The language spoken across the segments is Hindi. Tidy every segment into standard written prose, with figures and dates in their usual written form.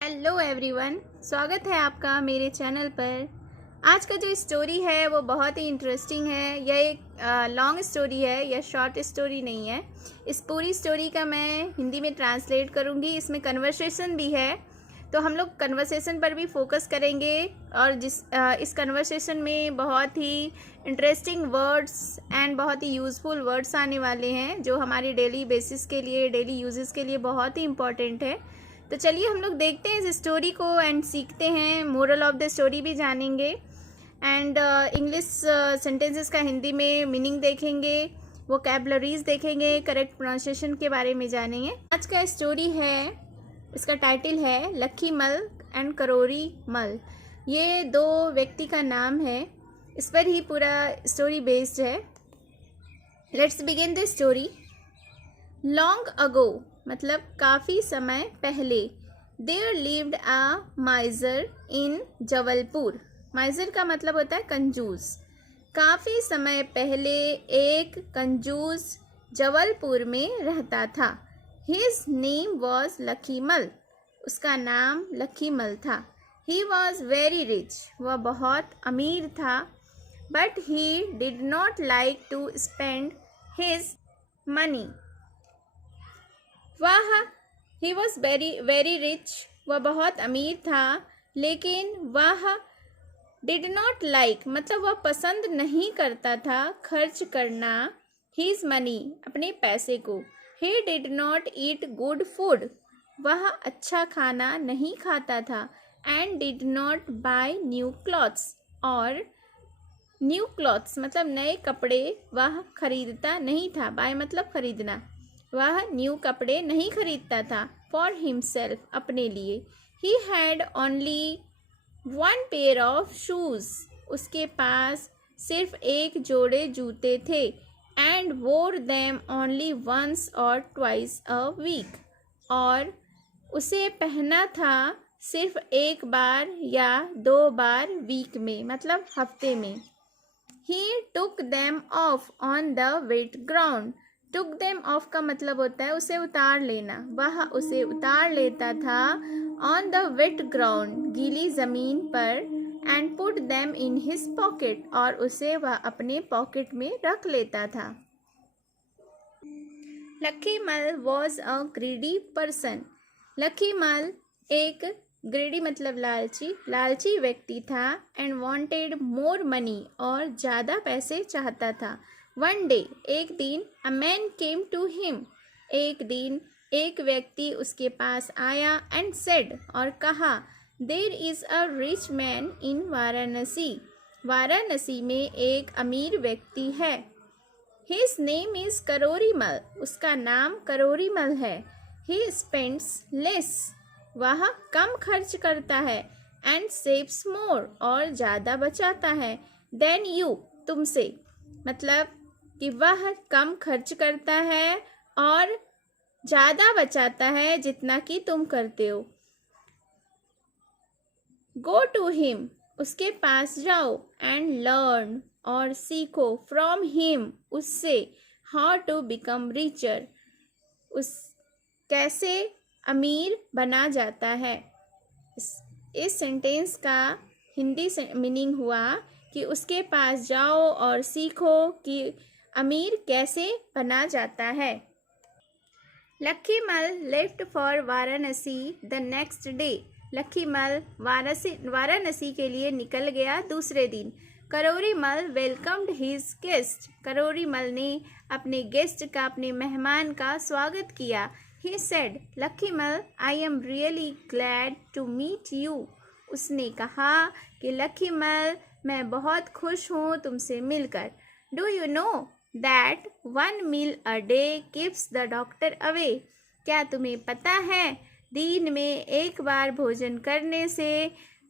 हेलो एवरीवन, स्वागत है आपका मेरे चैनल पर। आज का जो स्टोरी है वो बहुत ही इंटरेस्टिंग है। यह एक लॉन्ग स्टोरी है, यह शॉर्ट स्टोरी नहीं है। इस पूरी स्टोरी का मैं हिंदी में ट्रांसलेट करूँगी। इसमें कन्वर्सेशन भी है, तो हम लोग कन्वर्सेशन पर भी फोकस करेंगे। और इस कन्वर्सेशन में बहुत ही इंटरेस्टिंग वर्ड्स एंड बहुत ही यूज़फुल वर्ड्स आने वाले हैं, जो हमारे डेली बेसिस के लिए, डेली यूजेस के लिए बहुत ही इम्पॉर्टेंट है। तो चलिए हम लोग देखते हैं इस स्टोरी को एंड सीखते हैं। मोरल ऑफ द स्टोरी भी जानेंगे एंड इंग्लिश सेंटेंसेस का हिंदी में मीनिंग देखेंगे, वोकैबुलरीज देखेंगे, करेक्ट प्रोनाउंसिएशन के बारे में जानेंगे। आज का स्टोरी है, इसका टाइटल है लक्की मल एंड करोरी मल। ये दो व्यक्ति का नाम है, इस पर ही पूरा स्टोरी बेस्ड है। Let's begin the story. Long ago मतलब काफ़ी समय पहले, there lived a miser in Jabalpur. Miser का मतलब होता है कंजूस। काफ़ी समय पहले एक कंजूस जबलपुर में रहता था। His name was Lakkimal. उसका नाम लक्कीमल था। He was very rich. वह बहुत अमीर था। But he did not like to spend his money. He was very rich. वह बहुत अमीर था, लेकिन वह डिड नॉट लाइक मतलब वह पसंद नहीं करता था खर्च करना हीज मनी अपने पैसे को। He did not eat good food. वह अच्छा खाना नहीं खाता था। And did not buy new clothes और न्यू क्लॉथ्स मतलब नए कपड़े वह खरीदता नहीं था। बाय मतलब खरीदना। वह न्यू कपड़े नहीं खरीदता था। फॉर हिमसेल्फ अपने लिए। He had only one pair of shoes. उसके पास सिर्फ एक जोड़े जूते थे। एंड वोर देम ओनली वंस और ट्वाइस अ वीक। और उसे पहना था सिर्फ एक बार या 2 बार वीक में मतलब हफ्ते में। He took them off on the wet ground. took them off का मतलब होता है उसे उतार लेना। वह उसे उतार लेता था on the wet ground गीली ज़मीन पर and put them in his pocket और उसे वह अपने पॉकेट में रख लेता था। लक्की मल was a greedy person. लक्की मल एक ग्रेडी मतलब लालची व्यक्ति था। एंड वांटेड मोर मनी और ज़्यादा पैसे चाहता था। वन डे एक दिन a man came to him. एक दिन एक व्यक्ति उसके पास आया एंड सेड और कहा, there is a rich man in Varanasi. Varanasi में एक अमीर व्यक्ति है। हिज नेम इज़ करोरी मल। उसका नाम करोरी मल है। He spends less. वह कम खर्च करता है। एंड सेव्स मोर और ज़्यादा बचाता है। देन यू तुमसे मतलब कि वह कम खर्च करता है और ज़्यादा बचाता है जितना कि तुम करते हो। गो टू हिम उसके पास जाओ। एंड लर्न और सीखो फ्रॉम हिम उससे हाउ टू बिकम रिचर उस कैसे अमीर बना जाता है। इस सेंटेंस का हिंदी से मीनिंग हुआ कि उसके पास जाओ और सीखो कि अमीर कैसे बना जाता है। Lakkimal left for Varanasi the next day. Lakkimal Varanasi के लिए निकल गया दूसरे दिन। करोरी मल वेलकम्ड हिज गेस्ट। करोरी मल ने अपने गेस्ट का, अपने मेहमान का स्वागत किया। He said, लक्की मल, I am really glad to meet you. उसने कहा कि लक्की मल, मैं बहुत खुश हूँ तुमसे मिलकर। Do you know that 1 meal a day keeps the doctor away? क्या तुम्हें पता है दिन में एक बार भोजन करने से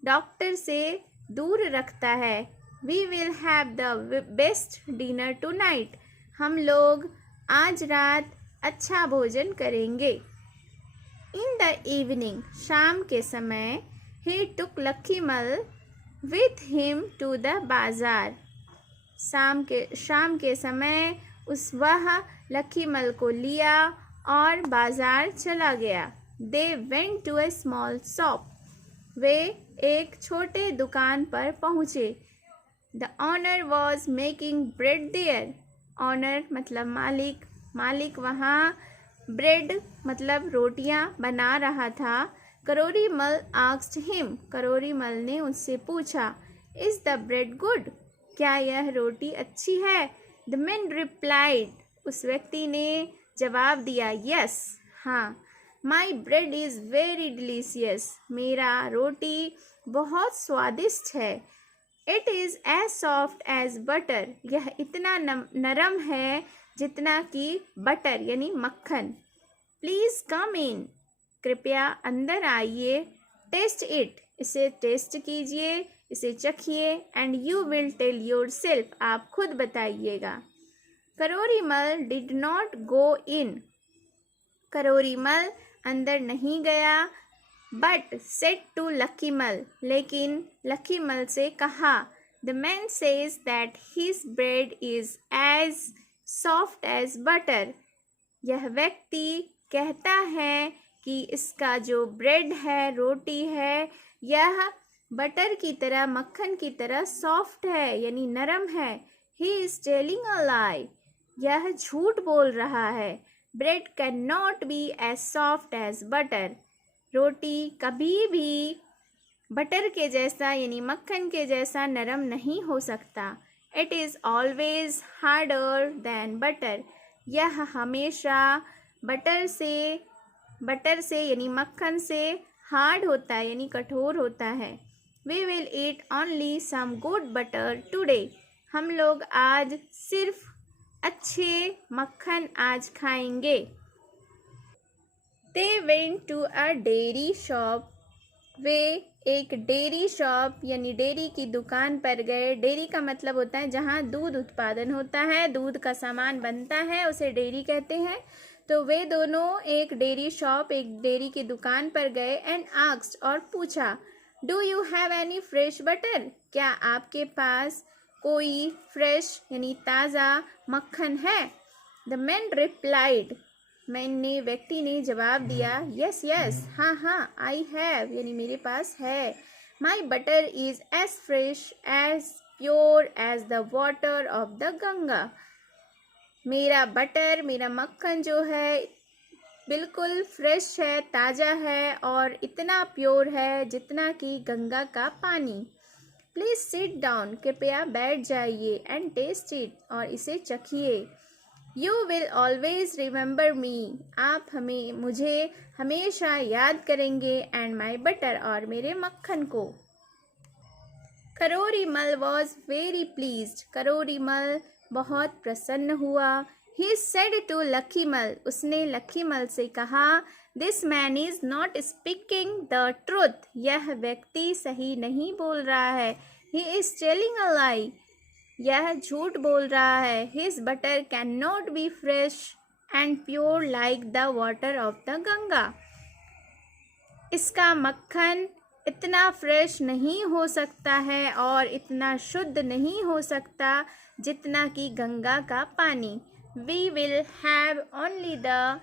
डॉक्टर से दूर रखता है। We will have the best dinner tonight. हम लोग आज रात अच्छा भोजन करेंगे। इन द इवनिंग शाम के समय ही टुक लक्की मल विथ हिम टू द बाजार। शाम के समय वह लक्की मल को लिया और बाजार चला गया। They went to a small shop. वे एक छोटे दुकान पर पहुँचे। The owner was making bread there. Owner मतलब मालिक, मालिक वहाँ ब्रेड मतलब रोटियां बना रहा था। करोरीमल आस्क्ड हिम। करोरीमल ने उससे पूछा, इज द ब्रेड गुड? क्या यह रोटी अच्छी है? The man replied. उस व्यक्ति ने जवाब दिया, यस, हाँ। My bread is very delicious. मेरा रोटी बहुत स्वादिष्ट है। It is as soft as butter. यह इतना नरम है जितना कि बटर यानी मक्खन। Please come in. कृपया अंदर आइए। Taste it. इसे टेस्ट कीजिए, इसे चखिए। And you will tell yourself. आप खुद बताइएगा। करोरीमल डिड नॉट गो इन। करोरीमल अंदर नहीं गया। But said to Lakimal. लेकिन लकीमल से कहा, the man says that his bread is as soft as butter. यह व्यक्ति कहता है कि इसका जो ब्रेड है, रोटी है, यह बटर की तरह, मक्खन की तरह सॉफ्ट है यानी नरम है। He is telling a lie. यह झूठ बोल रहा है। Bread can not be as soft as butter. रोटी कभी भी बटर के जैसा यानी मक्खन के जैसा नरम नहीं हो सकता। It is always harder than butter. यह हमेशा बटर से यानी मक्खन से हार्ड होता है यानी कठोर होता है। We will eat only some good butter today. हम लोग आज सिर्फ अच्छे मक्खन आज खाएंगे। They went to a dairy shop. वे एक डेयरी शॉप यानी डेयरी की दुकान पर गए। डेयरी का मतलब होता है जहाँ दूध उत्पादन होता है, दूध का सामान बनता है, उसे डेयरी कहते हैं। तो वे दोनों एक डेयरी शॉप, एक डेयरी की दुकान पर गए। एंड आस्क्ड और पूछा, do you have any fresh butter? क्या आपके पास कोई फ्रेश यानी ताज़ा मक्खन है? The man replied. व्यक्ति ने जवाब दिया, यस यस, हाँ हाँ, आई हैव यानी मेरे पास है। My butter is as fresh as pure as the water of the Ganga. मेरा बटर, मेरा मक्खन जो है बिल्कुल फ्रेश है, ताज़ा है और इतना प्योर है जितना कि गंगा का पानी। Please sit down. कृपया बैठ जाइए। And taste it. और इसे चखिए। You will always remember me. आप मुझे हमेशा याद करेंगे। एंड माई बटर और मेरे मक्खन को। Karorimal was very pleased. Karorimal बहुत प्रसन्न हुआ। He said to Lakimal. उसने लकीमल से कहा, this man is not speaking the truth. यह व्यक्ति सही नहीं बोल रहा है। He is telling a lie. यह झूठ बोल रहा है। His butter can not be fresh and pure like the water of the Ganga. इसका मक्खन इतना फ्रेश नहीं हो सकता है और इतना शुद्ध नहीं हो सकता जितना कि गंगा का पानी। We will have only the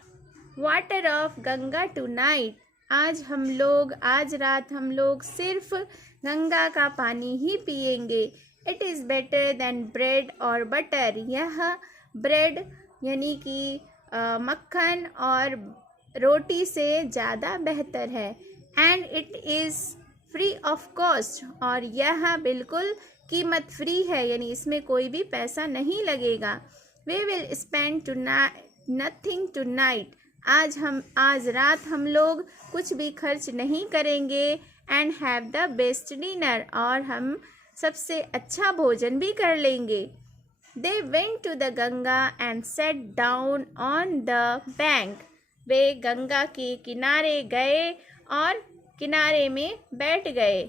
water of Ganga tonight. आज रात हम लोग सिर्फ गंगा का पानी ही पिएंगे। It is better than bread और बटर। यह ब्रेड यानी कि मक्खन और रोटी से ज़्यादा बेहतर है। And it is free of cost. और यह बिल्कुल कीमत फ्री है यानी इसमें कोई भी पैसा नहीं लगेगा। We will spend nothing tonight. आज रात हम लोग कुछ भी खर्च नहीं करेंगे। And have the best dinner. और हम सबसे अच्छा भोजन भी कर लेंगे। They went to the Ganga and set down on the bank. वे गंगा के किनारे गए और किनारे में बैठ गए।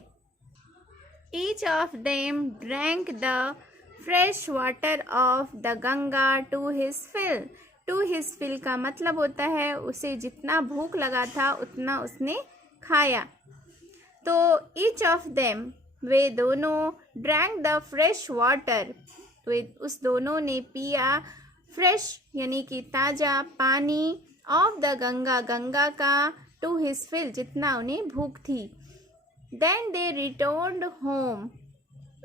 Each of them drank the fresh water of the Ganga to his fill. To his fill का मतलब होता है उसे जितना भूख लगा था उतना उसने खाया। तो ईच ऑफ देम वे दोनों ड्रैंक द फ्रेश वाटर। तो उस दोनों ने पिया फ्रेश यानी कि ताज़ा पानी ऑफ द गंगा, गंगा का, टू हिज फिल, जितना उन्हें भूख थी। देन दे रिटर्न्ड होम,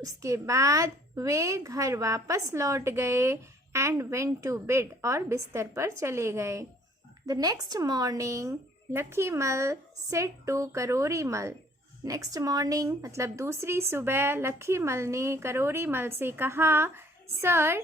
उसके बाद वे घर वापस लौट गए। एंड वेंट टू बेड, और बिस्तर पर चले गए। The next morning Lakkimal said to Karorimal, next morning मतलब दूसरी सुबह लक्कीमल ने करोरीमल से कहा, sir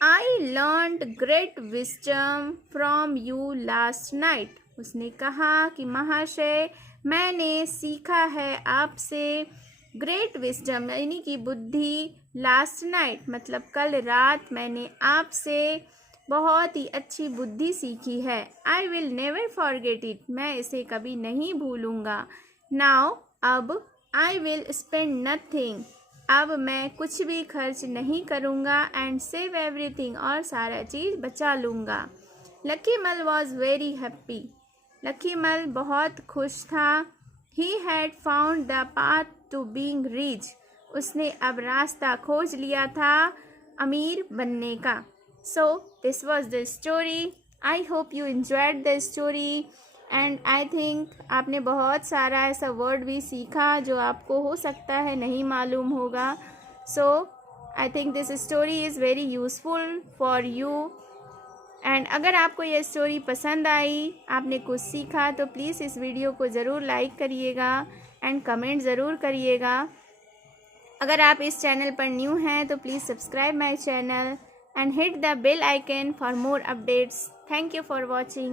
I learned great wisdom from you last night. उसने कहा कि महाशय, मैंने सीखा है आपसे ग्रेट विजडम यानी कि बुद्धि, लास्ट नाइट मतलब कल रात मैंने आपसे बहुत ही अच्छी बुद्धि सीखी है। I will never forget it, मैं इसे कभी नहीं भूलूंगा। नाउ अब आई विल स्पेंड नथिंग, अब मैं कुछ भी खर्च नहीं करूँगा। एंड सेव एवरीथिंग, और सारा चीज़ बचा लूँगा। Lakkimal was very happy, Lakkimal बहुत खुश था। He had found the path to being rich, उसने अब रास्ता खोज लिया था अमीर बनने का। So this was the story. I hope you enjoyed the story and I think आपने बहुत सारा ऐसा वर्ड भी सीखा जो आपको हो सकता है नहीं मालूम होगा। So I think this story is very useful for you. And अगर आपको ये स्टोरी पसंद आई, आपने कुछ सीखा, तो प्लीज़ इस वीडियो को ज़रूर लाइक करिएगा एंड कमेंट ज़रूर करिएगा। अगर आप इस चैनल पर न्यू हैं तो please subscribe my channel and hit the bell icon for more updates. Thank you for watching.